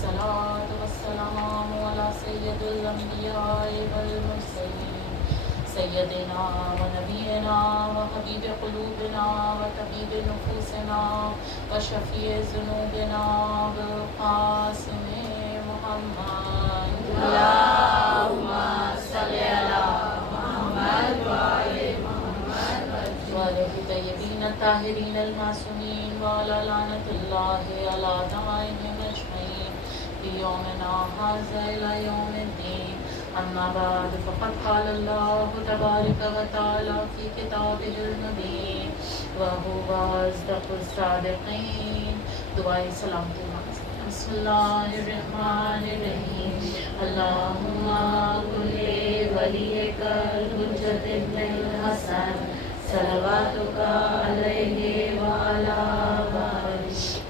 الصلاة والسلام على سید الانبیاء والمرسلین سیدنا و نبینا و حبیب قلوبنا و طبیب نفوسنا و شفیع ذنوبنا بالقاسم محمد اللہم صلی علی محمد وعلی محمد وعلى الطیبین الطاہرین المعصومین وعلى لعنة اللہ علی اعدائهم اجمعین فی یومنا ھذا الی یوم الدین. اما بعد فقد قال اللہ تبارک و تعالی فی کتابہ المبین وهو اصدق الصادقین. دعائے سلامتی بسم اللہ الرحمن الرحیم. اللہم کل ولیک الحجۃ ابن الحسن صلواتک علیہ وعلی آلہ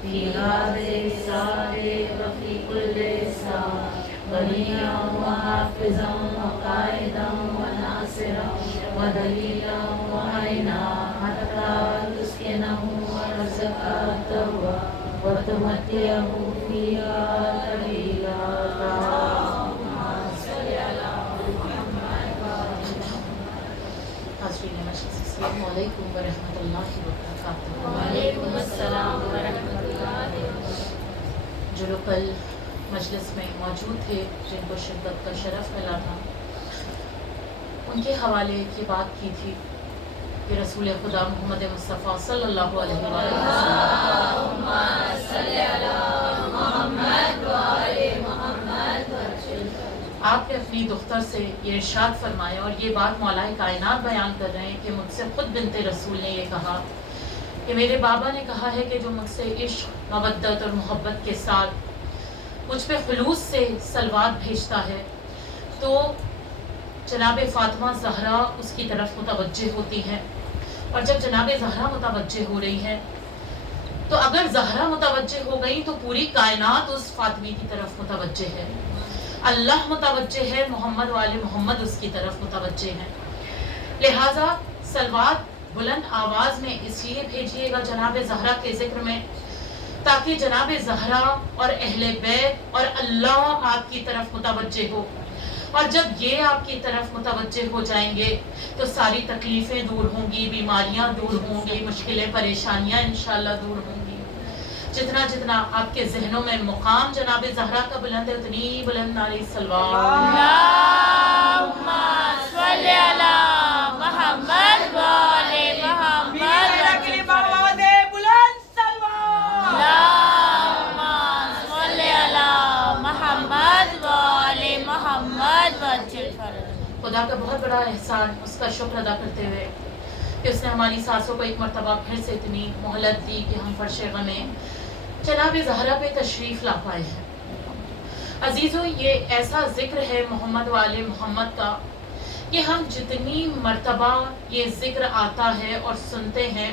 فی هذه الساعة وفی کل ساعة ولیا وحافظا وقائدا وناصرا ودلیلا وعینا حتی تسکنہ ارزقہ وتمتعه فيها طويلا. حاضرین مجلس السلام علیکم ورحمۃ اللہ وبرکاتہ. وعلیکم السلام ورحمۃ اللہ. جو لوگ کل مجلس میں موجود تھے جن کو شرکت کا شرف ملا تھا ان کے حوالے کی بات کی تھی کہ رسول خدا محمد مصطفیٰ صلی اللہ علیہ وسلم آپ نے اپنی دختر سے یہ ارشاد فرمایا اور یہ بات مولائے کائنات بیان کر رہے ہیں کہ مجھ سے خود بنت رسول نے یہ کہا کہ میرے بابا نے کہا ہے کہ جو مجھ سے عشق مودت اور محبت کے ساتھ مجھ پہ خلوص سے صلوات بھیجتا ہے تو جناب فاطمہ زہرا اس کی طرف متوجہ ہوتی ہے. اور جب جناب زہرا متوجہ ہو رہی ہے تو اگر زہرا متوجہ ہو گئی تو پوری کائنات اس فاطمی کی طرف متوجہ ہے. اللہ متوجہ ہے, محمد والے محمد اس کی طرف متوجہ ہیں. لہٰذا صلوات بلند آواز میں اس لیے بھیجیے گا جناب زہرا کے ذکر میں تاکہ جناب زہرا اور اہل بیت اور اللہ آپ کی طرف متوجہ ہو. اور جب یہ آپ کی طرف متوجہ ہو جائیں گے تو ساری تکلیفیں دور ہوں گی, بیماریاں دور ہوں گی, مشکلیں پریشانیاں انشاءاللہ دور ہوں گی. جتنا جتنا آپ کے ذہنوں میں مقام جناب زہرا کا بلند ہے اتنی بلند نعرہ صلوات. اللہم صلی علی محمد وعلی محمد. بلند صلوات. اللہم صلی علی محمد وعلی محمد وجل فرد. خدا کا بہت بڑا احسان, اس کا شکر ادا کرتے ہوئے کہ اس نے ہماری سانسوں کو ایک مرتبہ پھر سے اتنی مہلت دی کہ ہم فرش غم جناب زہرا پہ تشریف لا پائے ہیں. عزیزو, یہ ایسا ذکر ہے محمد والے محمد کا کہ ہم جتنی مرتبہ یہ ذکر آتا ہے اور سنتے ہیں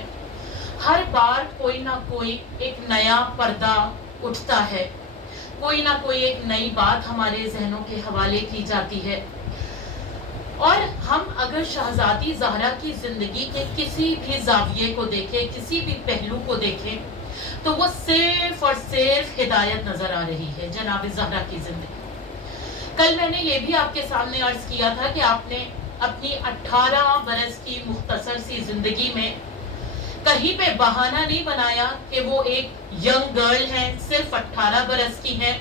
ہر بار کوئی نہ کوئی ایک نیا پردہ اٹھتا ہے, کوئی نہ کوئی ایک نئی بات ہمارے ذہنوں کے حوالے کی جاتی ہے. اور ہم اگر شہزادی زہرا کی زندگی کے کسی بھی زاویے کو دیکھیں, کسی بھی پہلو کو دیکھیں تو وہ صرف اور صرف ہدایت نظر آ رہی ہے جناب زہرا کی زندگی. کل میں نے یہ بھی آپ کے سامنے عرض کیا تھا کہ آپ نے اپنی 18 برس کی مختصر سی زندگی میں کہیں پہ بہانہ نہیں بنایا کہ وہ ایک ینگ گرل ہے, صرف 18 برس کی ہے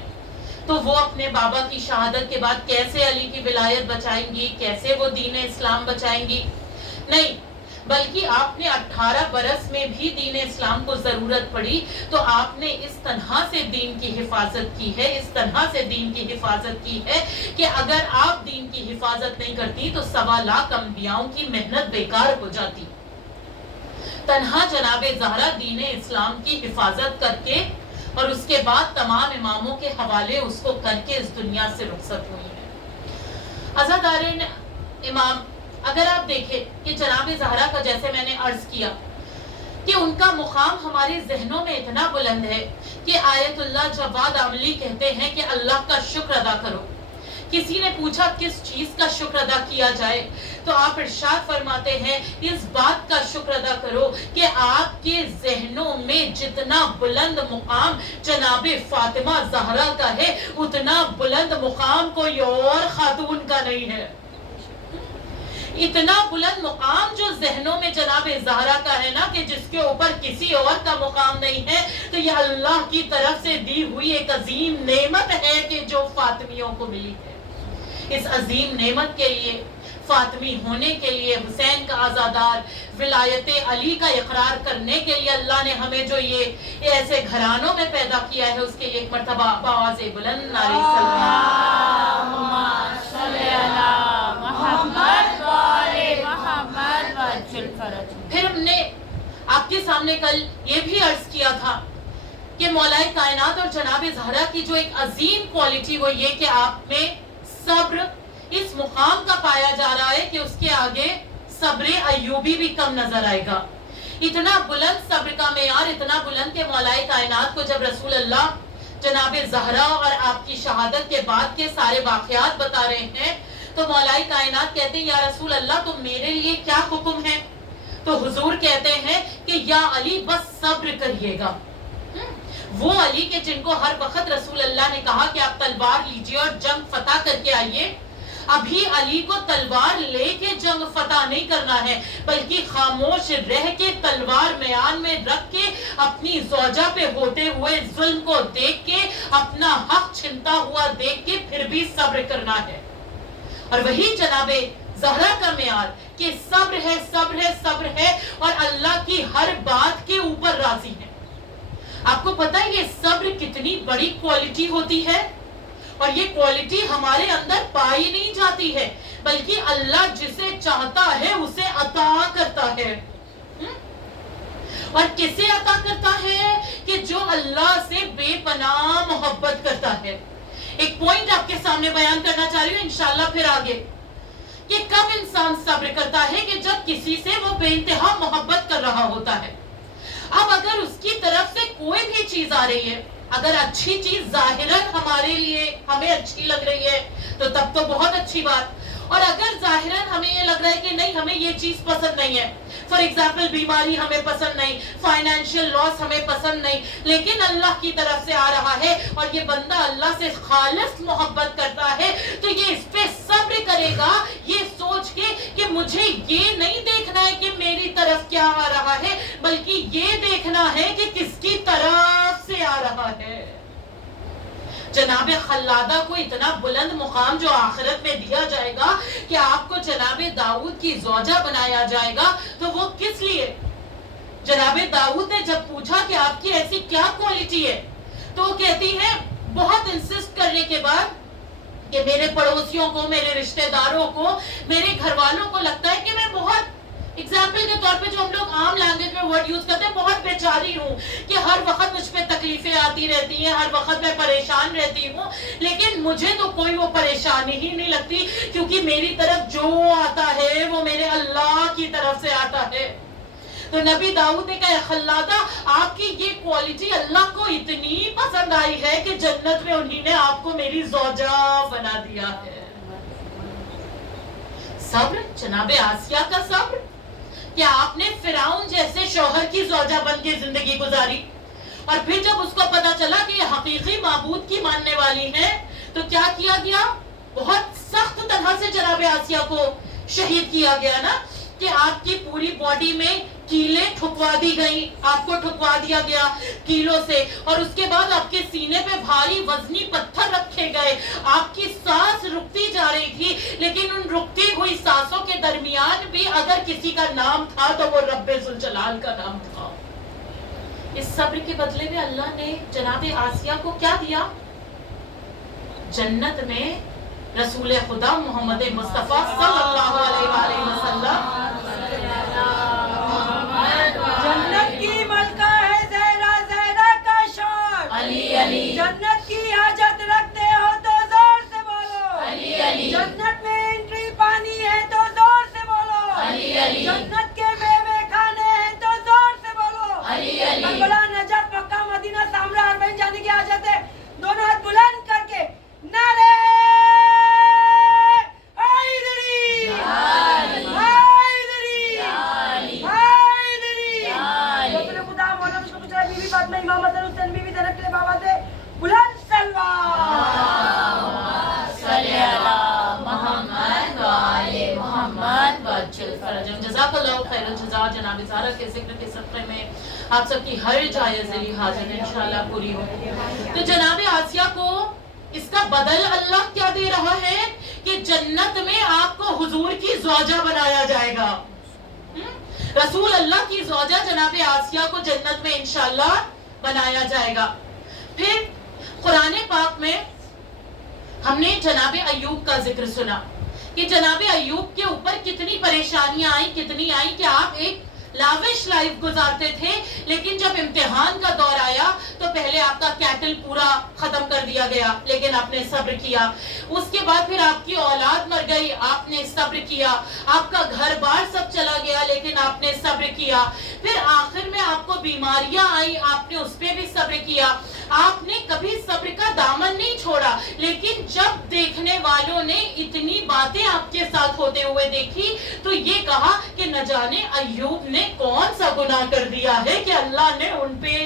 تو وہ اپنے بابا کی شہادت کے بعد کیسے علی کی ولایت بچائیں گی, کیسے وہ دین اسلام بچائیں گی. نہیں, بلکہ آپ نے 18 برس میں بھی دین اسلام کو ضرورت پڑی تو آپ نے اس طرح سے دین کی حفاظت کی ہے, اس طرح سے دین کی حفاظت کی ہے کہ اگر آپ دین کی حفاظت نہیں کرتی تو 1.25 لاکھ انبیاؤں کی محنت بیکار ہو جاتی. تنہا جناب زہرا دین اسلام کی حفاظت کر کے اور اس کے بعد تمام اماموں کے حوالے اس کو کر کے اس دنیا سے رخصت ہوئی ہے. عزادارین امام, اگر آپ دیکھیں کہ جناب زہرا کا جیسے میں نے عرض کیا کہ ان کا مقام ہمارے ذہنوں میں اتنا بلند ہے کہ آیت اللہ جواد عملی کہتے ہیں کہ اللہ کا شکر ادا کرو کسی نے پوچھا کس چیز کا شکر ادا کیا جائے تو آپ ارشاد فرماتے ہیں اس بات کا شکر ادا کرو کہ آپ کے ذہنوں میں جتنا بلند مقام جناب فاطمہ زہرا کا ہے اتنا بلند مقام کوئی اور خاتون کا نہیں ہے. اتنا بلند مقام جو ذہنوں میں جناب زہرا کا ہے نا کہ جس کے اوپر کسی اور کا مقام نہیں ہے, تو یہ اللہ کی طرف سے دی ہوئی ایک عظیم نعمت ہے کہ جو فاطمیوں کو ملی ہے. اس عظیم نعمت کے لیے, فاطمی ہونے کے لیے, حسین کا عزادار, ولایت علی کا اقرار کرنے کے لیے اللہ نے ہمیں جو یہ ایسے گھرانوں میں پیدا کیا ہے, اس کے لیے ایک مرتبہ بآواز بلند نعرہ اللہم صلی علی محمد و آل محمد وعجل فرج. پھر ہم نے آپ کے سامنے کل یہ بھی عرض کیا تھا کہ مولا کائنات اور جناب زہرا کی جو ایک عظیم کوالٹی وہ یہ کہ آپ میں صبر اس مقام کا پایا جا رہا ہے کہ اس کے آگے صبر ایوبی بھی کم نظر آئے گا. اتنا بلند صبر کا معیار, اتنا بلند کہ مولا کائنات کو جب رسول اللہ جناب زہرا اور آپ کی شہادت کے بعد کے سارے واقعات بتا رہے ہیں تو مولا کائنات کہتے ہیں یا رسول اللہ تو میرے لیے کیا حکم ہے؟ تو حضور کہتے ہیں کہ یا علی بس صبر کریے گا. وہ علی کے جن کو ہر وقت رسول اللہ نے کہا کہ آپ تلوار لیجئے اور جنگ فتح کر کے آئیے, ابھی علی کو تلوار لے کے جنگ فتح نہیں کرنا ہے بلکہ خاموش رہ کے تلوار میان میں رکھ کے اپنی زوجہ پہ ہوتے ہوئے ظلم کو دیکھ کے اپنا حق چھنتا ہوا دیکھ کے پھر بھی صبر کرنا ہے. اور وہی جناب زہرا کا معیار کہ صبر ہے, صبر ہے, صبر ہے اور اللہ کی ہر بات کے اوپر راضی ہے. آپ کو پتہ ہے یہ صبر کتنی بڑی کوالٹی ہوتی ہے, اور یہ کوالٹی ہمارے اندر پائی نہیں جاتی ہے بلکہ اللہ جسے چاہتا ہے اسے عطا کرتا ہے. اور کسے عطا کرتا ہے؟ کہ جو اللہ سے بے پناہ محبت کرتا ہے. ایک پوائنٹ آپ کے سامنے بیان کرنا چاہ رہی ہوں انشاءاللہ پھر آگے, کہ کب انسان صبر کرتا ہے کہ جب کسی سے وہ بے انتہا محبت کر رہا ہوتا ہے. اب اگر اس کی طرف سے کوئی بھی چیز آ رہی ہے, اگر اچھی چیز ظاہراً ہمارے لیے ہمیں اچھی لگ رہی ہے تو تب تو بہت اچھی بات, اور اگر ظاہراً ہمیں یہ لگ رہا ہے کہ نہیں ہمیں یہ چیز پسند نہیں ہے, فار ایگزامپل بیماری ہمیں پسند نہیں, فائنینشیل لاس ہمیں پسند نہیں, لیکن اللہ کی طرف سے آ رہا ہے اور یہ بندہ اللہ سے خالص محبت کرتا ہے, تو یہ اس پہ صبر کرے گا یہ سوچ کے کہ مجھے یہ نہیں دیکھنا ہے کہ میری طرف کیا آ رہا ہے بلکہ یہ دیکھنا ہے کہ کس کی طرف سے آ رہا ہے. جناب خلادہ کو اتنا بلند مقام جو آخرت میں دیا جائے گا کہ آپ کو جناب داؤد کی زوجہ بنایا جائے گا, تو وہ کس لیے؟ جناب داؤد نے جب پوچھا کہ آپ کی ایسی کیا کوالٹی ہے تو وہ کہتی ہے بہت انسسٹ کرنے کے بعد کہ میرے پڑوسیوں کو, میرے رشتہ داروں کو, میرے گھر والوں کو لگتا ہے کہ میں بہت, ایگزامپل کے طور پہ جو ہم لوگ عام لینگویج میں ورڈ یوز کرتے ہیں, بہت بیچاری ہوں کہ ہر وقت مجھ پہ تکلیفیں آتی رہتی ہیں, ہر وقت میں پریشان رہتی ہوں, لیکن مجھے تو کوئی وہ پریشانی ہی نہیں لگتی کیونکہ میری طرف جو آتا ہے وہ میرے اللہ کی طرف سے آتا ہے. تو نبی داؤد نے کہا خلادہ آپ کی یہ کوالٹی اللہ کو اتنی پسند آئی ہے کہ جنت میں انہی نے آپ کو میری زوجہ بنا دیا ہے. صبر, جناب آسیہ کا صبر کہ آپ نے فرعون جیسے شوہر کی زوجہ بن کے زندگی گزاری, اور پھر جب اس کو پتا چلا کہ یہ حقیقی معبود کی ماننے والی ہے تو کیا کیا گیا؟ بہت سخت طرح سے جناب آسیہ کو شہید کیا گیا نا, کہ آپ کی پوری باڈی میں کیلیں ٹھکوا دی گئیں, آپ کو ٹھکوا دیا گیا کیلوں سے, اور اس کے بعد آپ کے سینے پہ بھاری وزنی پتھر رکھے گئے, آپ کی سانس رکتی جا رہی تھی, لیکن ان رکتی ہوئی سانسوں کے درمیان بھی اگر کسی کا نام تھا تو وہ رب ذوالجلال کا نام تھا. اس صبر کے بدلے میں اللہ نے جناب آسیہ کو کیا دیا؟ جنت میں رسول خدا محمد مصطفیٰ صلی اللہ علیہ وآلہ وسلم, جنت کی ملکہ ہے زہرا, زہرا کا شان علی علی, جنت کی حاجت رکھتے ہو تو زور سے بولو علی علی, جنت میں انٹری پانی ہے تو زور سے بولو علی علی, جنت کے میوے کھانے ہیں تو زور سے بولو علی علی, کربلا, نجف, مکہ, مدینہ, سامرا, حرمین جانے کی حاجت ہے, دونوں ہاتھ بلند کر کے نعرے جناب زہرا کے ذکر کے صدقے میں آپ سب کی ہر جائز دلی حاجت انشاءاللہ پوری ہو. تو جناب آسیہ کو اس کا بدل اللہ کیا دے رہا ہے کہ جنت میں آپ کو حضور کی زوجہ بنایا جائے گا. رسول اللہ کی زوجہ جناب آسیہ کو جنت میں انشاءاللہ بنایا جائے گا. پھر قرآن پاک میں ہم نے جناب ایوب کا ذکر سنا کہ جناب ایوب کے اوپر کتنی پریشانیاں آئیں، کتنی آئیں کہ آپ ایک لاوش لائف گزارتے تھے، لیکن جب امتحان کا دور آیا تو پہلے آپ کا کیٹل پورا ختم کر دیا گیا لیکن آپ نے صبر کیا. اس کے بعد پھر آپ کی اولاد مر گئی، آپ نے صبر کیا. آپ کا گھر بار سب چلا گیا لیکن آپ نے صبر کیا. پھر آخر میں آپ کو بیماریاں آئیں، آپ نے اس پہ بھی صبر کیا. آپ نے کبھی صبر کا دامن نہیں چھوڑا، لیکن جب دیکھنے والوں نے اتنی باتیں آپ کے ساتھ ہوتے ہوئے دیکھی تو یہ کہا کہ نہ جانے ایوب نے کون سا گناہ کر دیا ہے کہ اللہ نے ان پہ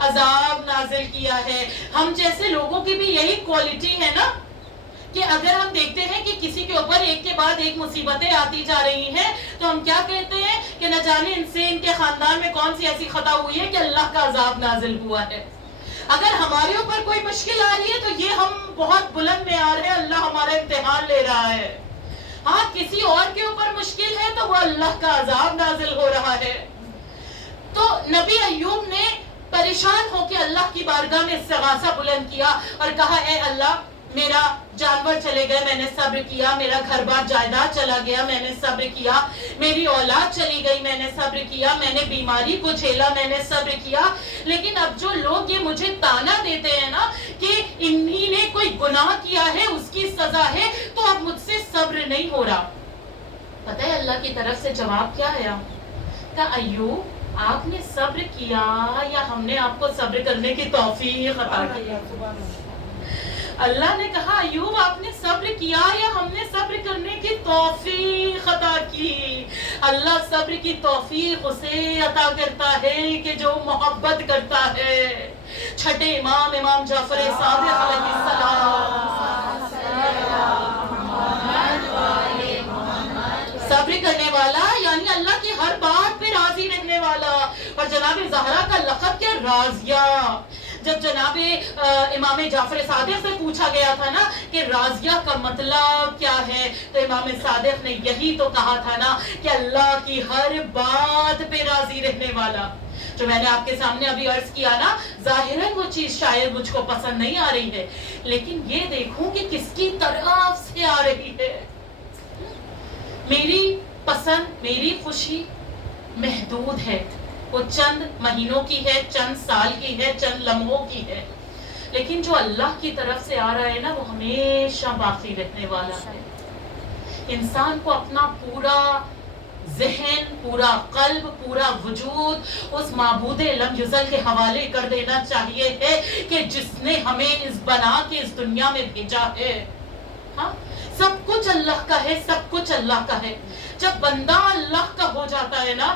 عذاب نازل کیا ہے. ہم جیسے لوگوں کی بھی یہی کوالٹی ہے نا کہ اگر ہم دیکھتے ہیں کہ کسی کے اوپر ایک کے بعد ایک مصیبتیں آتی جا رہی ہیں تو ہم کیا کہتے ہیں کہ نہ جانے ان سے ان کے خاندان میں کون سی ایسی خطا ہوئی ہے کہ اللہ کا عذاب نازل ہوا ہے. اگر ہمارے اوپر کوئی مشکل آ رہی ہے تو یہ ہم بہت بلند میں آ رہے ہیں، اللہ ہمارا امتحان لے رہا ہے. ہاں کسی اور کے اوپر مشکل ہے تو وہ اللہ کا عذاب نازل ہو رہا ہے. تو نبی ایوب نے پریشان ہو کے اللہ کی بارگاہ میں استغاثہ بلند کیا اور کہا اے اللہ میرا جانور چلے گئے میں نے صبر کیا، میرا گھر بار جائیداد چلا گیا میں نے صبر کیا، میری اولاد چلی گئی میں نے صبر کیا، میں نے بیماری کو جھیلا میں نے صبر کیا. لیکن اب جو لوگ یہ مجھے تانا دیتے ہیں نا کہ انہی نے کوئی گناہ کیا ہے اس کی سزا ہے تو اب مجھ سے صبر نہیں ہو رہا. پتہ ہے اللہ کی طرف سے جواب کیا آیا؟ کہ ایوب آپ نے صبر کیا یا ہم نے آپ کو صبر کرنے کی توفیق عطا کی؟ اللہ نے کہا ایوب آپ نے صبر کیا یا ہم نے صبر کرنے کی توفیق عطا کی؟ اللہ صبر کی توفیق اسے عطا کرتا ہے کہ جو محبت کرتا ہے. چھٹے امام جعفر صادق علیہ السلام صبر کرنے والا یعنی اللہ کی ہر بات پہ راضی رہنے والا. اور جناب زہرا کا لقب کیا؟ راضیہ. جب جناب امام جعفر صادق سے پوچھا گیا تھا نا کہ راضیہ کا مطلب کیا ہے تو امام صادق نے یہی تو کہا تھا نا کہ اللہ کی ہر بات پہ راضی رہنے والا. جو میں نے آپ کے سامنے ابھی عرض کیا نا ظاہراً وہ چیز شاید مجھ کو پسند نہیں آ رہی ہے لیکن یہ دیکھوں کہ کس کی طرف سے آ رہی ہے. میری پسند میری خوشی محدود ہے، وہ چند مہینوں کی ہے، چند سال کی ہے، چند لمحوں کی ہے، لیکن جو اللہ کی طرف سے آ رہا ہے نا وہ ہمیشہ باقی رہنے والا ہے. انسان کو اپنا پورا ذہن، پورا قلب، پورا وجود اس معبود لم یزل کے حوالے کر دینا چاہیے ہے کہ جس نے ہمیں اس بنا کے اس دنیا میں بھیجا ہے. ہاں سب کچھ اللہ کا ہے، سب کچھ اللہ کا ہے. جب بندہ اللہ کا ہو جاتا ہے نا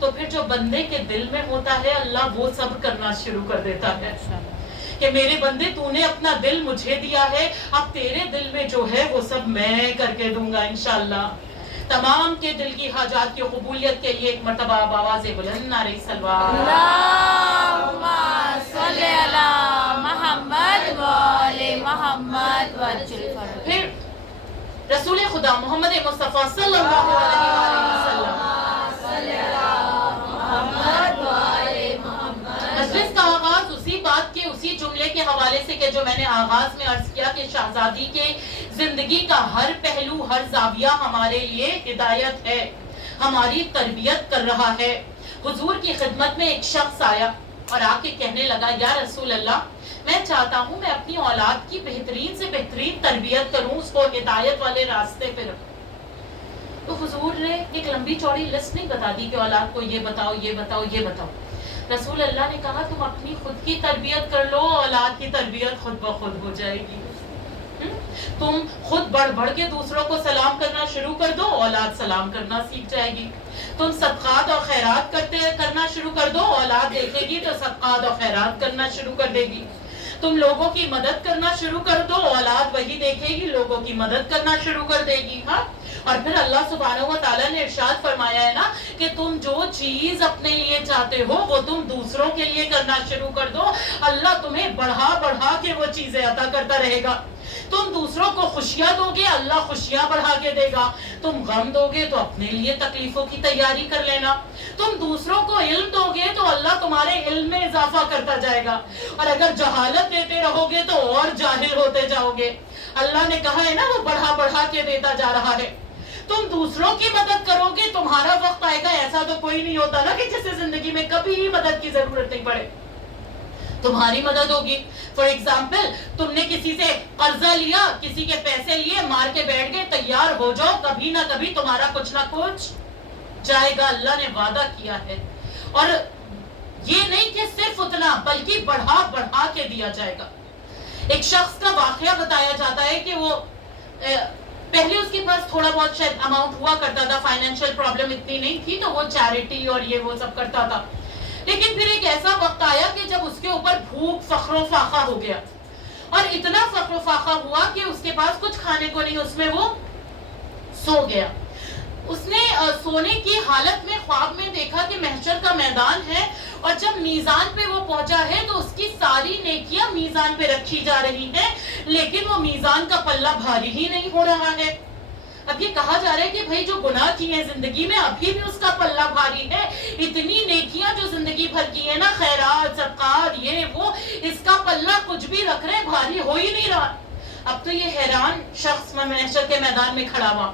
تو پھر جو بندے کے دل میں ہوتا ہے اللہ وہ سب کرنا شروع کر دیتا ہے کہ میرے بندے تو نے اپنا دل مجھے دیا ہے، اب تیرے دل میں جو ہے وہ سب میں کر کے دوں گا انشاءاللہ. تمام کے دل کی حاجات کی قبولیت کے لیے ایک مرتبہ آپ آواز بلند نعرہ صلوات. اللہم صلی علی محمد و آل محمد وجل فرج. پھر رسول خدا محمد مصطفیٰ صلی اللہ علیہ وآلہ وسلم مجلس کا آغاز اسی بات کے اسی جملے کے حوالے سے کہ جو میں نے آغاز میں عرض کیا کہ شہزادی کے زندگی کا ہر پہلو، ہر زاویہ ہمارے لیے ہدایت ہے، ہماری تربیت کر رہا ہے. حضور کی خدمت میں ایک شخص آیا اور آ کے کہنے لگا یا رسول اللہ میں چاہتا ہوں میں اپنی اولاد کی بہترین سے بہترین تربیت کروں، اس کو ہدایت والے راستے پہ رکھوں. تو حضور نے ایک لمبی چوڑی لسٹ نہیں بتا دی کہ اولاد کو یہ بتاؤ یہ بتاؤ یہ بتاؤ. رسول اللہ نے کہا تم اپنی خود کی تربیت کر لو، اولاد کی تربیت خود بخود ہو جائے گی. تم خود بڑھ بڑھ کے دوسروں کو سلام کرنا شروع کر دو، اولاد سلام کرنا سیکھ جائے گی. تم صدقات اور خیرات کرنا شروع کر دو، اولاد دیکھے گی تو صدقات اور خیرات کرنا شروع کر دے گی. تم لوگوں کی مدد کرنا شروع کر دو، اولاد وہی دیکھے گی لوگوں کی مدد کرنا شروع کر دے گی. ہاں اور پھر اللہ سبحانہ و تعالیٰ نے ارشاد فرمایا ہے نا کہ تم جو چیز اپنے لیے چاہتے ہو وہ تم دوسروں کے لیے کرنا شروع کر دو، اللہ تمہیں بڑھا بڑھا کے وہ چیزیں عطا کرتا رہے گا۔ تم دوسروں کو خوشیاں دو گے، اللہ خوشیاں بڑھا کے دے گا۔ تم غم دو گے تو اپنے لیے تکلیفوں کی تیاری کر لینا۔ تم دوسروں کو علم دو گے تو اللہ تمہارے علم میں اضافہ کرتا جائے گا، اور اگر جہالت دیتے رہو گے تو اور جاہل ہوتے جاؤ گے۔ اللہ نے کہا ہے نا وہ بڑھا بڑھا کے دیتا جا رہا ہے۔ تم دوسروں کی مدد کرو گے، تمہارا وقت آئے گا، ایسا تو کوئی نہیں ہوتا نا کہ جسے زندگی میں کبھی مدد کی ضرورت نہیں پڑے، تمہاری مدد ہوگی۔ فار ایگزامپل تم نے کسی سے قرضہ لیا، کسی کے پیسے لیے، مار کے بیٹھ گئے، تیار ہو جاؤ، کبھی نہ کبھی تمہارا کچھ نہ کچھ جائے گا، اللہ نے وعدہ کیا ہے۔ اور یہ نہیں کہ صرف اتنا بلکہ بڑھا بڑھا کے دیا جائے گا۔ ایک شخص کا واقعہ بتایا جاتا ہے کہ وہ پہلے اس کے پاس تھوڑا بہت شاید اماؤنٹ ہوا کرتا تھا، فائنینشیل پرابلم اتنی نہیں تھی تو وہ چیریٹی اور یہ وہ سب کرتا تھا، لیکن پھر ایک ایسا وقت آیا کہ جب اس کے اوپر بھوک فقر و فاقہ ہو گیا، اور اتنا فقر و فاقہ ہوا کہ اس کے پاس کچھ کھانے کو نہیں، اس میں وہ سو گیا۔ اس نے سونے کی حالت میں خواب میں دیکھا کہ محشر کا میدان ہے، اور جب میزان پہ وہ پہنچا ہے تو اس کی ساری نیکیاں میزان پہ رکھی جا رہی ہیں، لیکن وہ میزان کا پلہ بھاری ہی نہیں ہو رہا ہے۔ اب یہ کہا جا رہا ہے کہ بھائی جو گناہ کیے ہیں زندگی میں ابھی بھی اس کا پلہ بھاری ہے، اتنی نیکیاں جو زندگی بھر کی ہے نا، خیرات صدقات یہ وہ، اس کا پلہ کچھ بھی رکھ رہے بھاری ہو ہی نہیں رہا۔ اب تو یہ حیران شخص محشر کے میدان میں کھڑا ہوا،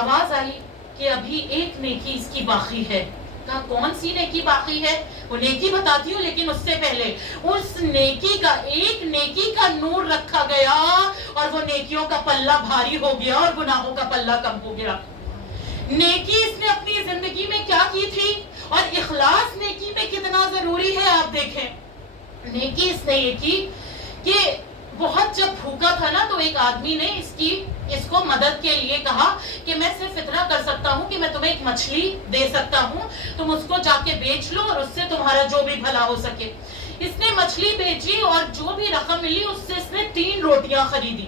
آواز آئی کہ ابھی ایک نیکی اس کی باقی ہے۔ کہا کون سی نیکی باقی ہے؟ وہ نیکی بتاتی ہوں، لیکن اس سے پہلے اس نیکی کا ایک نیکی کا نور رکھا گیا اور وہ نیکیوں کا پلہ بھاری ہو گیا اور گناہوں کا پلہ کم ہو گیا۔ نیکی اس نے اپنی زندگی میں کیا کی تھی، اور اخلاص نیکی میں کتنا ضروری ہے آپ دیکھیں۔ نیکی اس نے یہ کی کہ بہت جب بھوکا تھا نا تو ایک آدمی نے اس کو مدد کے لیے کہا کہ میں صرف اتنا کر سکتا ہوں کہ میں تمہیں ایک مچھلی دے سکتا ہوں، تم اس کو جا کے بیچ لو اور اس سے تمہارا جو بھی بھلا ہو سکے۔ اس نے مچھلی بیچی اور جو بھی رقم ملی اس سے اس نے 3 روٹیاں خریدی۔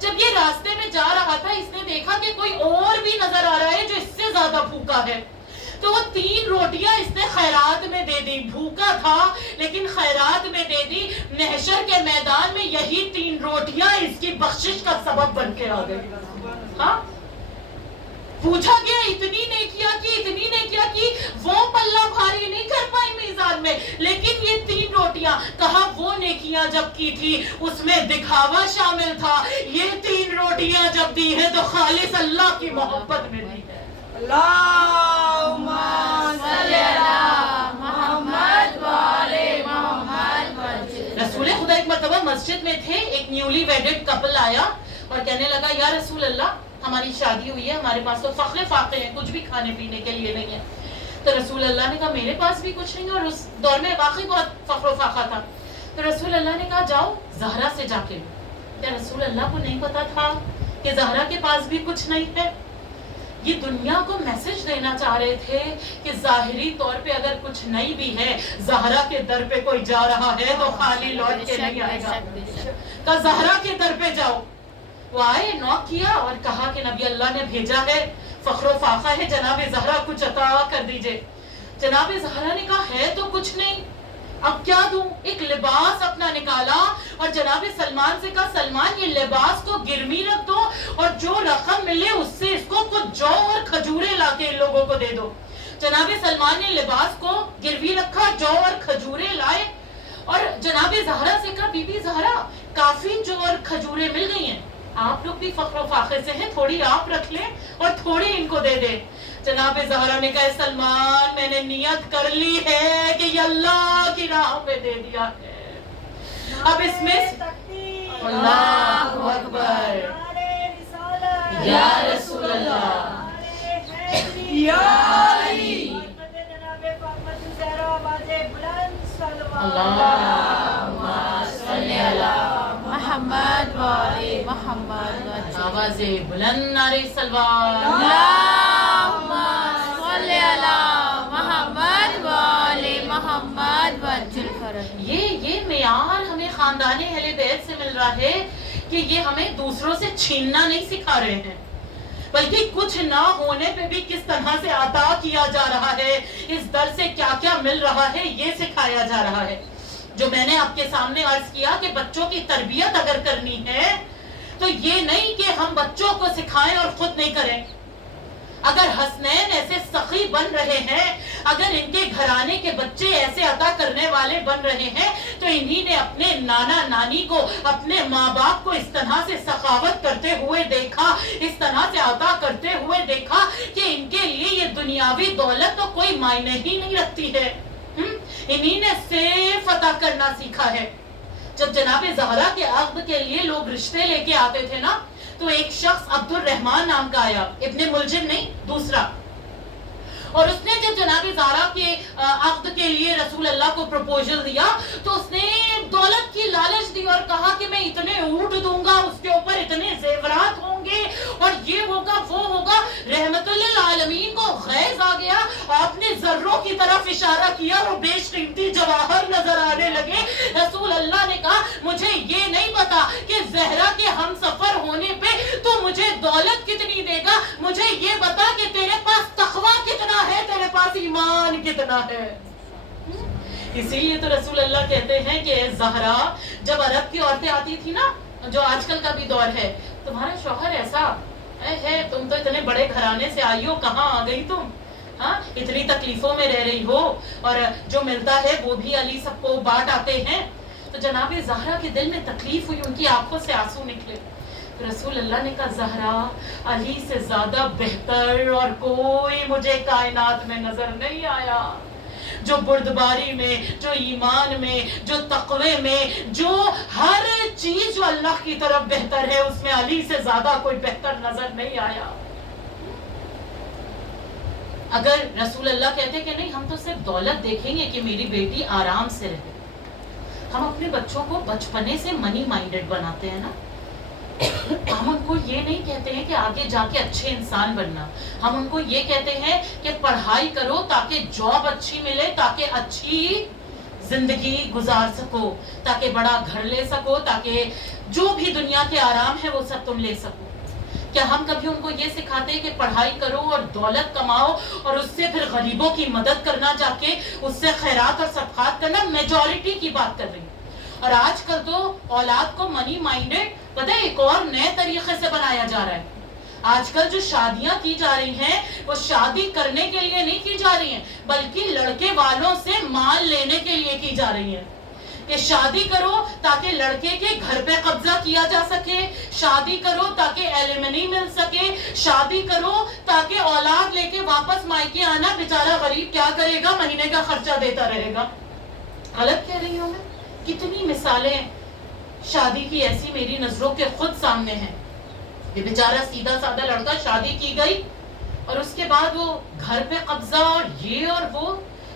جب یہ راستے میں جا رہا تھا اس نے دیکھا کہ کوئی اور بھی نظر آ رہا ہے جو اس سے زیادہ بھوکا ہے، تو وہ 3 روٹیاں اس نے خیرات میں دے دی۔ بھوکا تھا لیکن خیرات میں دے دی۔ محشر کے میدان میں یہی 3 روٹیاں اس کی بخشش کا سبب بن کے آ گئی۔ ہاں پوچھا گیا اتنی نیکیاں کی، وہ پلہ بھاری نہیں کر پائی میزان میں، لیکن یہ 3 روٹیاں، کہا وہ نیکیاں جب کی تھی اس میں دکھاوا شامل تھا، یہ 3 روٹیاں جب دی ہے تو خالص اللہ کی محبت میں دی ہے۔ اللہم صلی علی محمد و آل محمد۔ رسول خدا ایک مرتبہ مسجد میں تھے، ایک نیولی ویڈڈ کپل آیا اور کہنے لگا یا رسول اللہ ہماری شادی ہوئی ہے، ہمارے پاس تو فقر فاقے ہیں، کچھ بھی کھانے پینے کے لیے نہیں ہے۔ تو رسول اللہ نے کہا میرے پاس بھی کچھ نہیں، اور اس دور میں واقعی بہت فقر و فاقہ تھا۔ تو رسول اللہ نے کہا جاؤ زہرا سے جا کے لو۔ کیا رسول اللہ کو نہیں پتا تھا کہ زہرا کے پاس بھی کچھ نہیں ہے؟ یہ دنیا کو میسج دینا چاہ رہے تھے کہ ظاہری طور پہ اگر کچھ نہیں بھی ہے، زہرا کے در پہ کوئی جا رہا ہے تو خالی لوٹ کے نہیں آئے گا۔ کہا زہرا کے در پہ جاؤ۔ وہ آئے، نوک کیا اور کہا کہ نبی اللہ نے بھیجا ہے، فقر و فاقہ ہے، جناب زہرا کچھ عطا کر دیجئے۔ جناب زہرا نے کہا ہے تو کچھ نہیں، اب کیا دوں؟ ایک لباس اپنا نکالا اور جناب سلمان سے کہا سلمان یہ لباس کو گرمی رکھ دو اور جو رقم ملے اس سے اس کو کچھ جو اور کھجورے لا کے ان لوگوں کو دے دو۔ جناب سلمان نے لباس کو گروی رکھا، جو اور کھجورے لائے اور جناب زہرا سے کہا بی بی زہرا کافی جو اور کھجورے مل گئی ہیں، آپ لوگ بھی فقر و فاقے سے ہیں، تھوڑی آپ رکھ لیں اور تھوڑی ان کو دے دیں۔ جناب زہرا نے کہا سلمان میں نے نیت کر لی ہے کہ یہ اللہ کی راہ پہ دے دیا ہے، اب اس میں اللہ اکبر یا رسول اللہ یا علی اللہم صلی علی محمد و آل محمد۔ آواز بلند نعرہ سلوات۔ اللہم صلی علی محمد و آل محمد وجل فرج۔ یہ معیار ہمیں خاندان اہل بیت سے مل رہا ہے کہ یہ ہمیں دوسروں سے چھیننا نہیں سکھا رہے ہیں، بلکہ کچھ نہ ہونے پہ بھی کس طرح سے عطا کیا جا رہا ہے، اس در سے کیا کیا مل رہا ہے، یہ سکھایا جا رہا ہے۔ جو میں نے آپ کے سامنے عرض کیا کہ بچوں کی تربیت اگر کرنی ہے تو یہ نہیں کہ ہم بچوں کو سکھائیں اور خود نہیں کریں۔ اگر حسنین ایسے سخی بن رہے ہیں، اگر ان کے گھرانے کے بچے ایسے عطا کرنے والے بن رہے ہیں، تو انہی نے اپنے نانا نانی کو، اپنے ماں باپ کو اس طرح سے سخاوت کرتے ہوئے دیکھا، اس طرح سے عطا کرتے ہوئے دیکھا کہ ان کے لیے یہ دنیاوی دولت تو کوئی معنی ہی نہیں رکھتی ہے۔ انہی نے صرف عطا کرنا سیکھا ہے۔ جب جناب زہرا کے عقد کے لیے لوگ رشتے لے کے آتے تھے نا، تو ایک شخص عبد الرحمن نام کا آیا، ابن ملجم نہیں، دوسرا، اور اس نے جب جناب زہرا کے عقد کے لیے رسول اللہ کو پروپوزل دیا تو اس نے دولت کی لالچ دی اور کہا کہ میں اتنے اونٹ دوں گا، اس کے اوپر اتنے زیورات ہوں گے اور یہ ہوگا وہ ہوگا۔ رحمت للعالمین کو غیظ آ گیا، آپ نے ذروں کی طرف اشارہ کیا اور بیش قیمتی جواہر نظر آنے لگے۔ رسول اللہ نے کہا مجھے یہ نہیں پتا کہ زہرا کے ہم سفر ہونے پہ تو مجھے دولت کتنی دے گا، مجھے یہ بتا کہ تیرے پاس تقویٰ کتنا ہے، تیرے پاس ایمان کتنا ہے۔ اسی لیے تو رسول اللہ کہتے ہیں کہ زہرا، جب عرب کی عورتیں آتی تھی نا، جو آج کل کا بھی دور ہے، تمہارا شوہر ایسا ہے، تم تو اتنے بڑے گھرانے سے آئی ہو، کہاں آ گئی تم، ہاں اتنی تکلیفوں میں رہ رہی ہو، اور جو ملتا ہے وہ بھی علی سب کو بانٹ آتے ہیں۔ تو جناب زہرا کے دل میں تکلیف ہوئی، ان کی آنکھوں سے آنسو نکلے۔ رسول اللہ نے کہا زہرا، علی سے زیادہ بہتر اور کوئی مجھے کائنات میں نظر نہیں آیا، جو بردباری میں، جو ایمان میں، جو تقوی میں، جو ہر چیز جو اللہ کی طرف بہتر ہے، اس میں علی سے زیادہ کوئی بہتر نظر نہیں آیا۔ اگر رسول اللہ کہتے کہ نہیں، ہم تو صرف دولت دیکھیں گے کہ میری بیٹی آرام سے رہے، ہم اپنے بچوں کو بچپنے سے منی مائنڈڈ بناتے ہیں نا، ہم ان کو یہ نہیں کہتے ہیں کہ آگے جا کے اچھے انسان بننا، ہم ان کو یہ کہتے ہیں کہ پڑھائی کرو تاکہ جاب اچھی ملے، تاکہ اچھی زندگی گزار سکو، تاکہ بڑا گھر لے سکو، تاکہ جو بھی دنیا کے آرام ہے وہ سب تم لے سکو۔ کیا ہم کبھی ان کو یہ سکھاتے ہیں کہ پڑھائی کرو اور دولت کماؤ اور اس سے پھر غریبوں کی مدد کرنا، جا کے اس سے خیرات اور صدقات کرنا؟ میجورٹی کی بات کر رہی ہوں۔ اور آج کل تو اولاد کو منی مائنڈڈ پتہ ہے ایک اور نئے طریقے سے بنایا جا رہا ہے۔ آج کل جو شادیاں کی جا رہی ہیں وہ شادی کرنے کے لیے نہیں کی جا رہی ہیں، بلکہ لڑکے والوں سے مال لینے کے لیے کی جا رہی ہیں، کہ شادی کرو تاکہ لڑکے کے گھر پہ قبضہ کیا جا سکے، شادی کرو تاکہ ایلیمنی مل سکے، شادی کرو تاکہ اولاد لے کے واپس مائکے آنا، بیچارہ غریب کیا کرے گا، مہینے کا خرچہ دیتا رہے گا۔ غلط کہہ رہی ہوں میں؟ کتنی مثالیں شادی کی ایسی میری نظروں کے خود سامنے ہیں۔ یہ بیچارہ سیدھا سادہ لڑکا، شادی کی گئی اور اس کے بعد وہ گھر پہ قبضہ اور یہ اور وہ،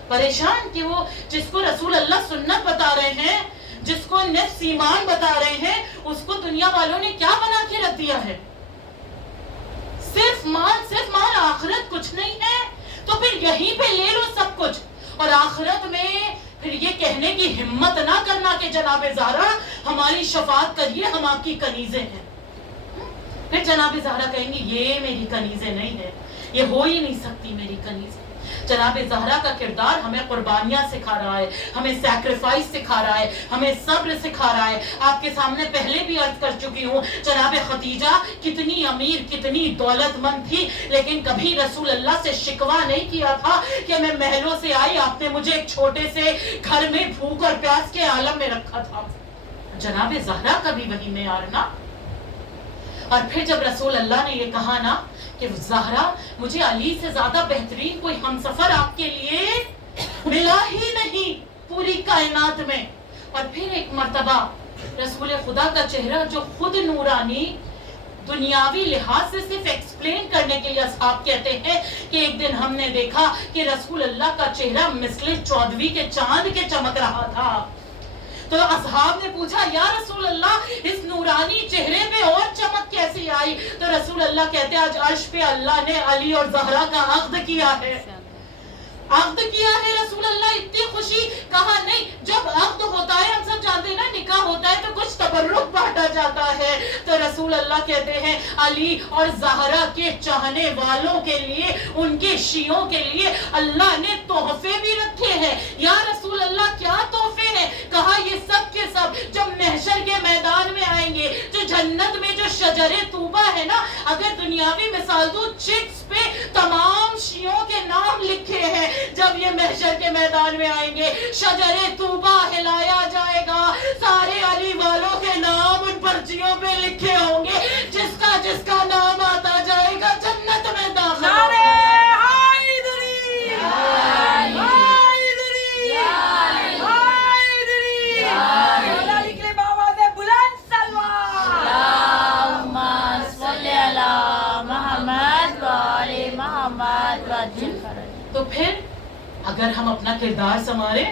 پریشان کہ وہ جس کو رسول اللہ سنت بتا رہے ہیں، جس کو نفس ایمان بتا رہے ہیں، اس کو دنیا والوں نے کیا بنا کے رکھ دیا ہے؟ صرف مال، آخرت کچھ نہیں ہے، تو پھر یہیں پہ لے لو سب کچھ، اور آخرت میں پھر یہ کہنے کی ہمت نہ کرنا کہ جناب زہرا ہماری شفاعت کریے، ہم آپ کی کنیزیں ہیں۔ پھر جناب زہرا کہیں گی یہ میری کنیزیں نہیں ہے، یہ ہو ہی نہیں سکتی میری کنیزیں۔ جناب زہرا کا کردار ہمیں قربانیاں سکھا رہا ہے، ہمیں سیکریفائس سکھا رہا ہے، ہمیں صبر سکھا رہا ہے۔ آپ کے سامنے پہلے بھی عرض کر چکی ہوں، جناب خدیجہ کتنی امیر، کتنی دولت مند تھی، لیکن کبھی رسول اللہ سے شکوہ نہیں کیا تھا کہ میں محلوں سے آئی، آپ نے مجھے ایک چھوٹے سے گھر میں بھوک اور پیاس کے عالم میں رکھا تھا۔ جناب زہرا کا بھی وہی معیار نا۔ اور پھر جب رسول اللہ نے یہ کہا نا کہ زہرا مجھے علی سے زیادہ بہترین کوئی ہمسفر آپ کے لیے ملا ہی نہیں پوری کائنات میں، اور پھر ایک مرتبہ رسول خدا کا چہرہ جو خود نورانی، دنیاوی لحاظ سے صرف ایکسپلین کرنے کے لیے اصحاب کہتے ہیں کہ ایک دن ہم نے دیکھا کہ رسول اللہ کا چہرہ مثل 14ویں کے چاند کے چمک رہا تھا۔ تو اصحاب نے پوچھا یا رسول اللہ اس نورانی چہرے پہ اور چمک کیسی آئی؟ تو رسول اللہ کہتے ہیں آج عرش پہ اللہ نے علی اور زہرا کا عقد کیا ہے، عقد کیا ہے رسول اللہ، اتنی خوشی۔ کہا نہیں، جب عقد ہوتا ہے ہم سب جانتے ہیں نا، نکاح ہوتا ہے تو کچھ تبرک بانٹا جاتا ہے تو رسول اللہ کہتے ہیں علی اور زہرا کے چاہنے والوں کے لیے، ان کے شیعوں کے لیے اللہ نے تحفے بھی رکھے ہیں۔ یا رسول اللہ کیا تحفے ہیں؟ کہا یہ سب کے سب جب محشر کے میدان میں آئیں گے، جو جنت میں جو شجر طوبہ ہے نا، اگر دنیاوی مثال دوں، چکس پہ تمام شیعوں کے نام لکھے ہیں۔ جب یہ محشر کے میدان میں آئیں گے، شجر طوبہ ہلایا جائے گا، سارے علی والوں کے نام ان پرچیوں پہ لکھے ہوں گے، جس کا نام آتا جائے گا جنت میں داخل نعرہ ہوگا۔ حیدری حیدری حیدری مولا علی کے بابا سے بلند سلوات۔ اللہم صلی علی محمد و آل محمد وعجل فرج۔ تو پھر اگر ہم اپنا کردار سنوارے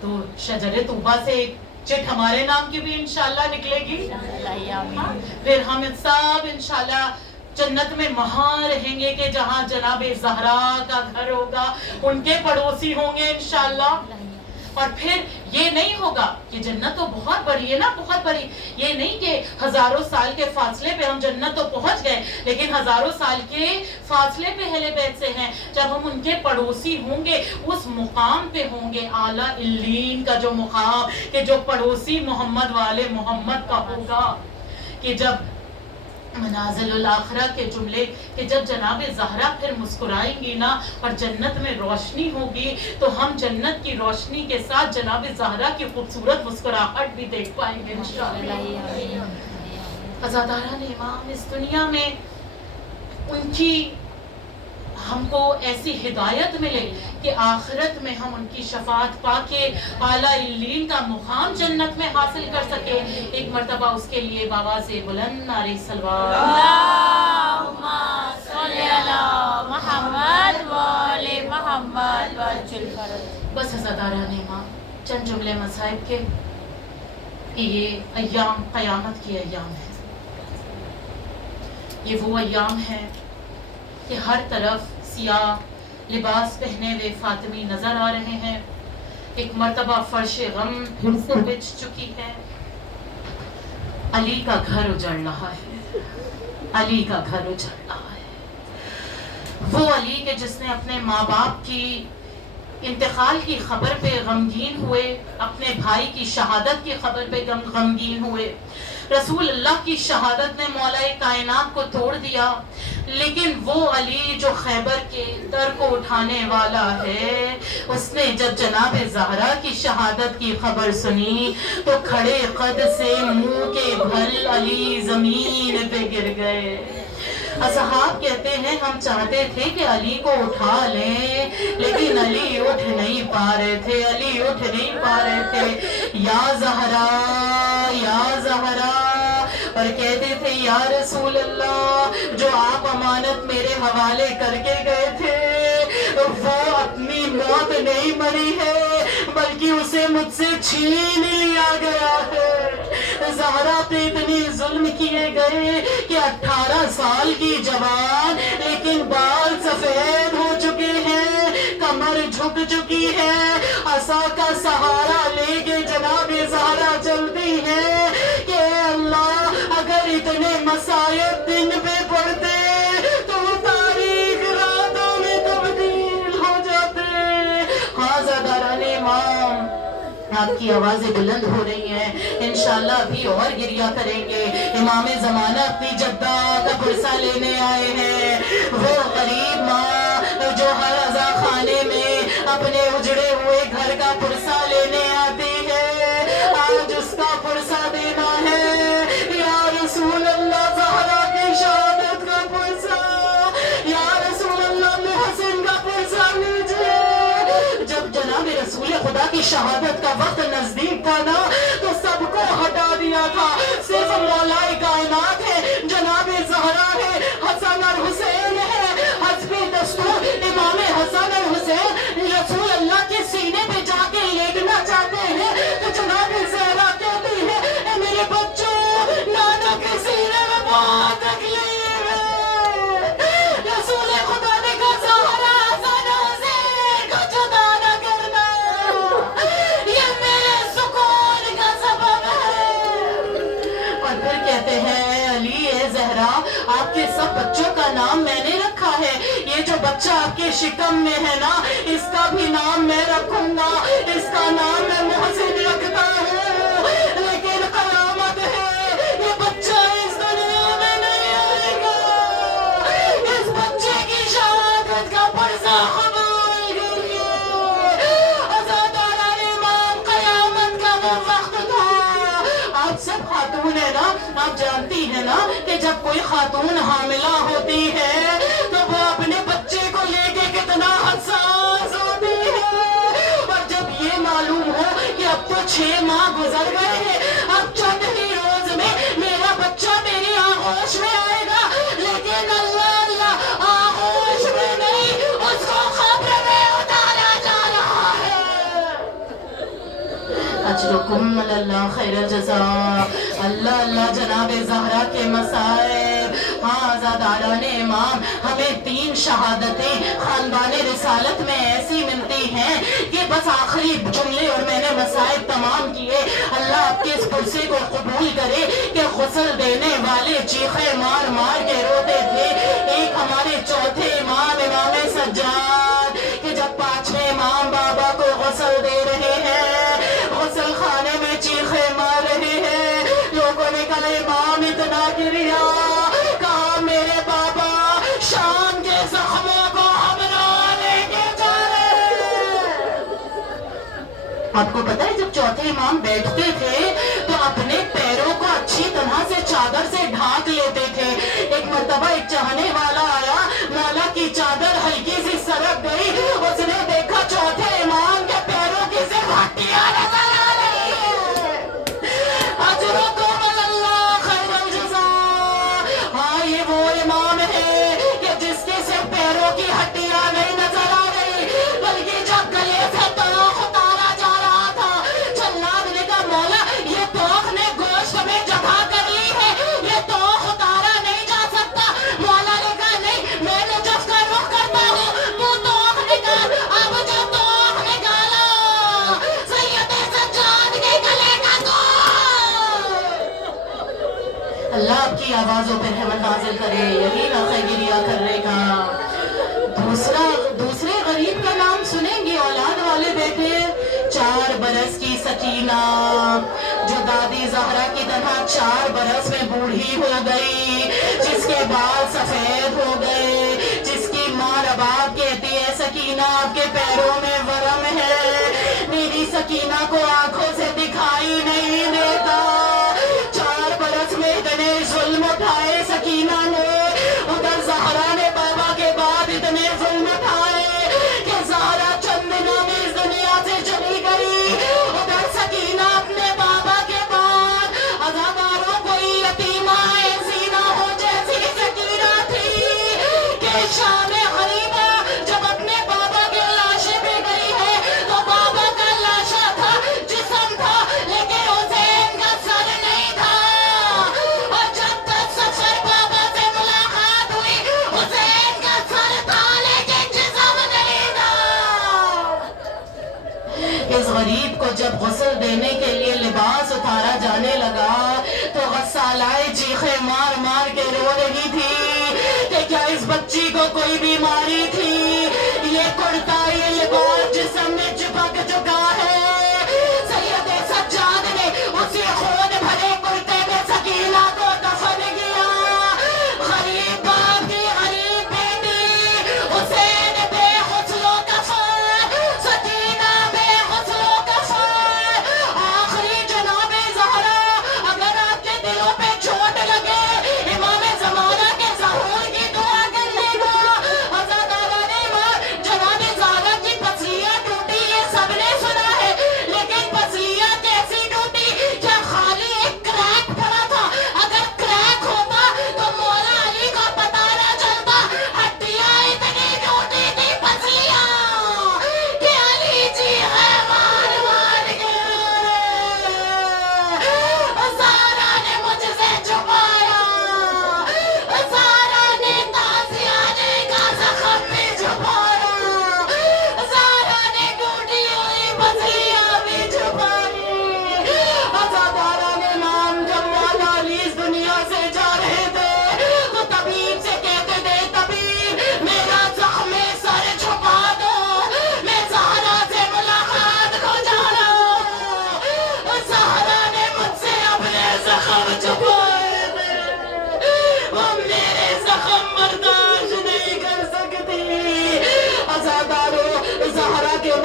تو شجر طوبہ سے ایک چٹ ہمارے نام کی بھی انشاءاللہ نکلے گی، پھر ہم سب انشاءاللہ جنت میں وہاں رہیں گے کہ جہاں جناب زہرا کا گھر ہوگا، ان کے پڑوسی ہوں گے انشاءاللہ۔ اور پھر یہ نہیں ہوگا کہ جنت تو بہت بڑی ہے نا، بہت بڑی، یہ نہیں کہ ہزاروں سال کے فاصلے پہ ہم جنت تو پہنچ گئے، لیکن ہزاروں سال کے فاصلے پہ اہل بیت سے ہیں۔ جب ہم ان کے پڑوسی ہوں گے، اس مقام پہ ہوں گے، اعلیٰ علیین کا جو مقام، کہ جو پڑوسی محمد والے محمد کا ہوگا، کہ جب منازل الاخرہ کے جملے، کہ جب جناب زہرا پھر مسکرائیں گی نا اور جنت میں روشنی ہوگی، تو ہم جنت کی روشنی کے ساتھ جناب زہرا کی خوبصورت مسکراہٹ بھی دیکھ پائیں گے انشاءاللہ۔ عزاداران امام، اس دنیا میں ان کی ہم کو ایسی ہدایت ملے کہ آخرت میں ہم ان کی شفاعت پا کے اعلیٰ علیین کا مقام جنت میں حاصل کر سکے۔ ایک مرتبہ اس کے لیے بآواز بلند نعرہ صلوات۔ اللہم صلی علی محمد و آل محمد وعجل فرج۔ بس عزاداران امام، چند جملے مصائب کے کہ یہ ایام قیامت کی ایام ہے۔ یہ وہ ایام ہے کہ ہر طرف سیاہ لباس پہنے ہوئے فاطمی نظر آ رہے ہیں۔ ایک مرتبہ فرش غم پھر سے بچ چکی ہے، علی کا گھر اجڑ رہا ہے، علی کا گھر اجڑ رہا ہے۔ وہ علی کہ جس نے اپنے ماں باپ کی انتقال کی خبر پہ غمگین ہوئے، اپنے بھائی کی شہادت کی خبر پہ غمگین ہوئے، رسول اللہ کی شہادت نے مولا کائنات کو توڑ دیا، لیکن وہ علی جو خیبر کے در کو اٹھانے والا ہے، اس نے جب جناب زہرا کی شہادت کی خبر سنی تو کھڑے قد سے منہ کے بھل علی زمین پہ گر گئے۔ اصحاب کہتے ہیں ہم چاہتے تھے کہ علی کو اٹھا لیں، لیکن علی اٹھ نہیں پا رہے تھے، علی اٹھ نہیں پا رہے تھے۔ یا زہرا یا زہرا، اور کہتے تھے یا رسول اللہ، جو آپ امانت میرے حوالے کر کے گئے تھے وہ اپنی موت نہیں مری ہے، بلکہ اسے مجھ سے چھین لیا گیا ہے۔ زہرا پہ اتنی ظلم کیے گئے کہ 18 سال کی جوان، لیکن بال سفید ہو چکے ہیں، کمر جھک چکی ہے، عصا کا سہارا لے کے جناب زہرا چلتی ہے کہ اے اللہ اگر اتنے مصائب دن پہ پڑتے تو تاریخ راتوں میں تبدیل ہو جاتے۔ عزاداران امام، آپ کی آوازیں بلند ہو رہی ہیں، انشاءاللہ ابھی اور گریہ کریں گے۔ امام زمانہ اپنی جدہ کا پرسہ لینے آئے ہیں، وہ غریب ماں جو ہر عزا خانے میں اپنے اجڑے ہوئے گھر کا پرسہ لینے آتی ہے، آج اس کا پرسہ دینا ہے۔ یا رسول اللہ زہرا کی شہادت کا پرسہ، یا رسول اللہ میں حسن کا پرسہ لیجئے۔ جب جناب رسول خدا کی شہادت کا وقت نزدیک تھا نا تو سب کو ہٹا دیا تھا، صرف مولا کائنات ہے، جناب زہرا ہے، حسن اور حسین ہے۔ حسب دستور امام حسن اور حسین رسول اللہ کے سینے پہ جا کے لیٹنا چاہتے ہیں تو جناب زہرا کہتی ہے اے میرے بچوں، نانا کے سینے میں بہت تکلیف ہے۔ رسول خدا نے کہا زہرا حسن حسین کو جدا نہ کرنا، یہ میرے سکون کا سبب ہے۔ اور پھر کہتے ہیں علی اے زہرا آپ کے سب بچوں کا نام میں نے رکھا ہے، یہ جو بچہ آپ کے شکم میں ہے نا اس کا بھی نام میں رکھوں گا، اس کا نام میں محسن رکھتا ہوں، لیکن قیامت ہے یہ بچہ اس دنیا میں نہیں آئے گا، اس بچے کی شہادت کا پرزہ قبول کریے۔ عزاداران امام قیامت کا وہ وقت تھا، آپ سب خاتون ہیں نا، آپ جانتی ہیں نا کہ جب کوئی خاتون حاملہ ہوتی ہے تو وہ اپنے بچے کو لے کے کتنا حساس ہوتی ہے، اور جب یہ معلوم ہو کہ اب تو 6 ماہ گزر گئے ہیں، اب چند ہی روز میں میرا بچہ میری آغوش میں آئے گا، لیکن اللہ آغوش میں نہیں اس کو قبر میں اتارا جا رہا ہے۔ اجرکم اللہ خیر الجزاء۔ اللہ اللہ جناب زہرا کے مصائب۔ ہاں عزاداران امام ہمیں 3 شہادتیں خاندان رسالت میں ایسی ملتی ہیں کہ بس آخری جملے اور میں نے مصائب تمام کیے، اللہ آپ کے اس پرسے کو قبول کرے کہ غسل دینے والے چیخے مار مار کے روتے تھے۔ ایک ہمارے چوتھے امام امام سجاد کہ جب 5ویں امام بابا کو غسل دے رہے ہیں، غسل خانے میں چیخے مار رہے ہیں، لوگوں نے کہا امام اتنا گریا، کہا میرے بابا شام کے زخموں کو ہم لے کے جا رہے ہیں۔ آپ کو پتا ہے جب چوتھے امام بیٹھتے تھے تو اپنے پیروں کو اچھی طرح سے چادر سے ڈھانک لیتے تھے۔ ایک مرتبہ ایک چاہنے والا آیا، مولا کی چادر ہلکی سی سرک گئی، اس نے دیکھا چوتھے امام کے پیروں کی صرف ہڈیاں نظر آ رہی ہیں۔ اجرکم اللہ خیر الجزاء۔ ہاں یہ وہ امام ہے کہ جس کے صرف پیروں کی ہڈیاں نہیں نظر آ رہی بلکہ جب گلے سے توخ اتارا جا رہا تھا، جلاد نے کہا مولا یہ توخ نے گوشت میں جگہ کر لی ہے، یہ توخ اتارا نہیں جا سکتا۔ مولا نے کہا نہیں، میں نے جس کا رخ کرتا ہوں تو توخ نکال۔ اب جو توخ نکالا سید سجاد کے گلے کا اللہ آپ کی آوازوں پر رحمت نازل کرے، یہی نفع گریا کرنے کا۔ دوسرے غریب کا نام سنیں گے، اولاد والے بیٹے، 4 برس کی سکینہ جو دادی زہرا کی طرح 4 برس میں بوڑھی ہو گئی، جس کے بال سفید ہو گئے، جس کی ماں رباب کہتی ہے سکینہ آپ کے پیروں میں ورم ہے، میری سکینہ کو آنکھوں سے دکھائی نہیں دیتا۔ 4 برس میں اتنے ظلم اٹھائے سکینہ نے، ادھر زہرا نے بابا کے بعد اتنے ظلم اٹھائے کہ زہرا چند دنوں میں اس دنیا سے چلی گئی، ادھر سکینہ اپنے بابا کے بعد عزاداروں کوئی یتیمہ ایسی نہ ہو جیسی سکینہ تھی کہ شام غریبہ جب اپنے بابا کے لاشے پہ گئی ہے تو بابا کا لاشا تھا، جسم تھا، لیکن حسین کا سر نہیں تھا، اور جب تک سفر بابا سے ملاقات ہوئی حسین کا سر تھا لیکن جسم نہیں تھا۔ اس غریب کو جب غسل دینے کے لیے لباس اتارا جانے لگا تو غسالائے چیخے مار مار کے رو رہی تھی کہ کیا اس بچی کو کوئی بیماری تھی، یہ کرتا یہ لباس جسم میں چپک چکا ہے۔ سید سجاد نے اسی خون بھرے کرتے میں سکینہ کو دفن کیا۔ غریب باپ کی غریب بیٹی حسین بے غسل و کفن، سکینہ بے غسل و کفن۔ آخری جناب زہرا اگر آپ کے دلوں پہ چوٹ لگے امام زمانہ کے ظہور کی دعا کرنے کا، عزاداران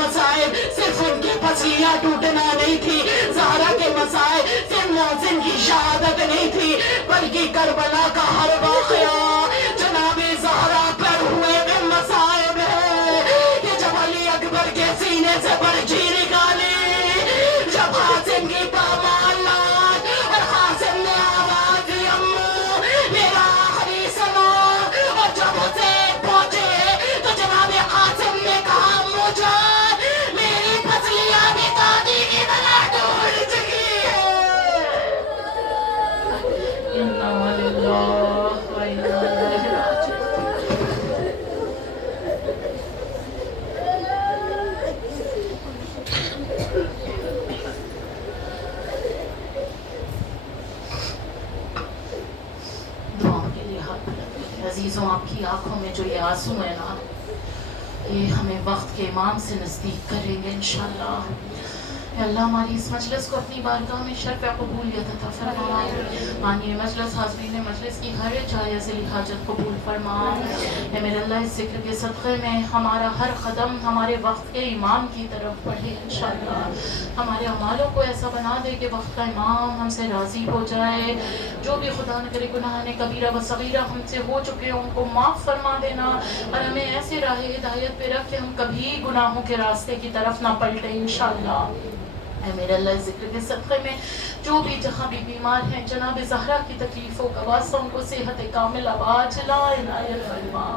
مسائل صرف ان کی پسلیاں ٹوٹنا نہیں تھی، زہرا کے مسائل صرف محسن کی شہادت نہیں تھی، بلکہ کربلا کا ہر واقعہ جناب زہرا پر ہوئے میں مصائب ہے کہ جب علی اکبر کے سینے سے برچھی نکالی، جب قاسم کی پامال لات اور قاسم نے آواز دی امو میرا آخری سنا، اور جب اسے پہنچے تو جناب قاسم نے کہا امو جان میری پسلیاں بھی دادی کی طرح ٹوٹ چکی ہے۔ انا للہ و انا الیہ راجعون۔ دعاؤں کے لیے ہاتھ بلند کریں۔ عزیزوں، آپ کی آنکھوں میں جو یہ آنسو ہے نا، یہ ہمیں وقت کے امام سے نزدیک کریں گے انشاءاللہ۔ اے اللہ ہماری اس مجلس کو اپنی بارگاہ میں شرف قبولیت عطا فرما، مانی مجلس حاضرین مجلس کی ہر جائز حاجت قبول فرما۔ اے میرے اللہ اس ذکر کے صدقے میں ہمارا ہر قدم ہمارے وقت کے امام کی طرف بڑھے انشاءاللہ، ہمارے اعمالوں کو ایسا بنا دے کہ وقت کا امام ہم سے راضی ہو جائے، جو بھی خدا نہ کرے گناہ کبیرہ و صغیرہ ہم سے ہو چکے ہیں ان کو معاف فرما دینا، اور ہمیں ایسے راہ ہدایت پہ رکھ کہ ہم کبھی گناہوں کے راستے کی طرف نہ پلٹیں انشاءاللہ۔ اے میرے اللہ اس ذکر کے صدقے میں جو بھی جہاں بھی بیمار ہیں جناب زہرا کی تکلیفوں کا واسطہ ان کو صحت کامل عاجلہ عنایت فرما۔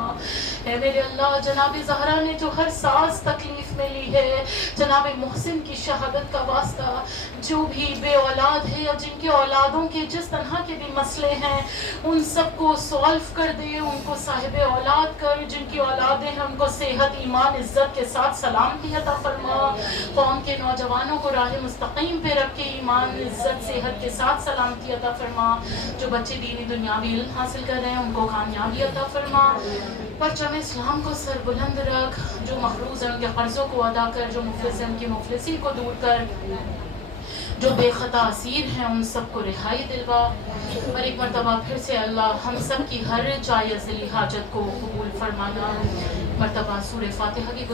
اے میرے اللہ جناب زہرا نے جو ہر سانس تکلیف میں لی ہے، جناب محسن کی شہادت کا واسطہ، جو بھی بے اولاد ہے یا جن کے اولادوں کے جس طرح کے بھی مسئلے ہیں ان سب کو سولف کر دے، ان کو صاحب اولاد کر، جن کی اولادیں ہیں ان کو صحت ایمان عزت کے ساتھ سلامتی عطا فرما، قوم کے نوجوانوں کو راہ مستقیم پہ رکھ کے ایمان عزت صحت کے ساتھ سلامتی عطا فرما، جو بچے دینی دنیاوی علم حاصل کر رہے ہیں ان کو کامیابی عطا فرما، پرچم اسلام کو سر بلند رکھ، جو مقروض ہیں ان کے قرضوں کو ادا کر، جو مفلس ہیں ان کی مفلسی کو دور کر، جو بے خطا اسیر ہیں ان سب کو رہائی دلوا، اور ایک مرتبہ پھر سے اللہ ہم سب کی ہر جائز حاجت کو قبول فرمانا۔ مرتبہ سورہ فاتحہ کی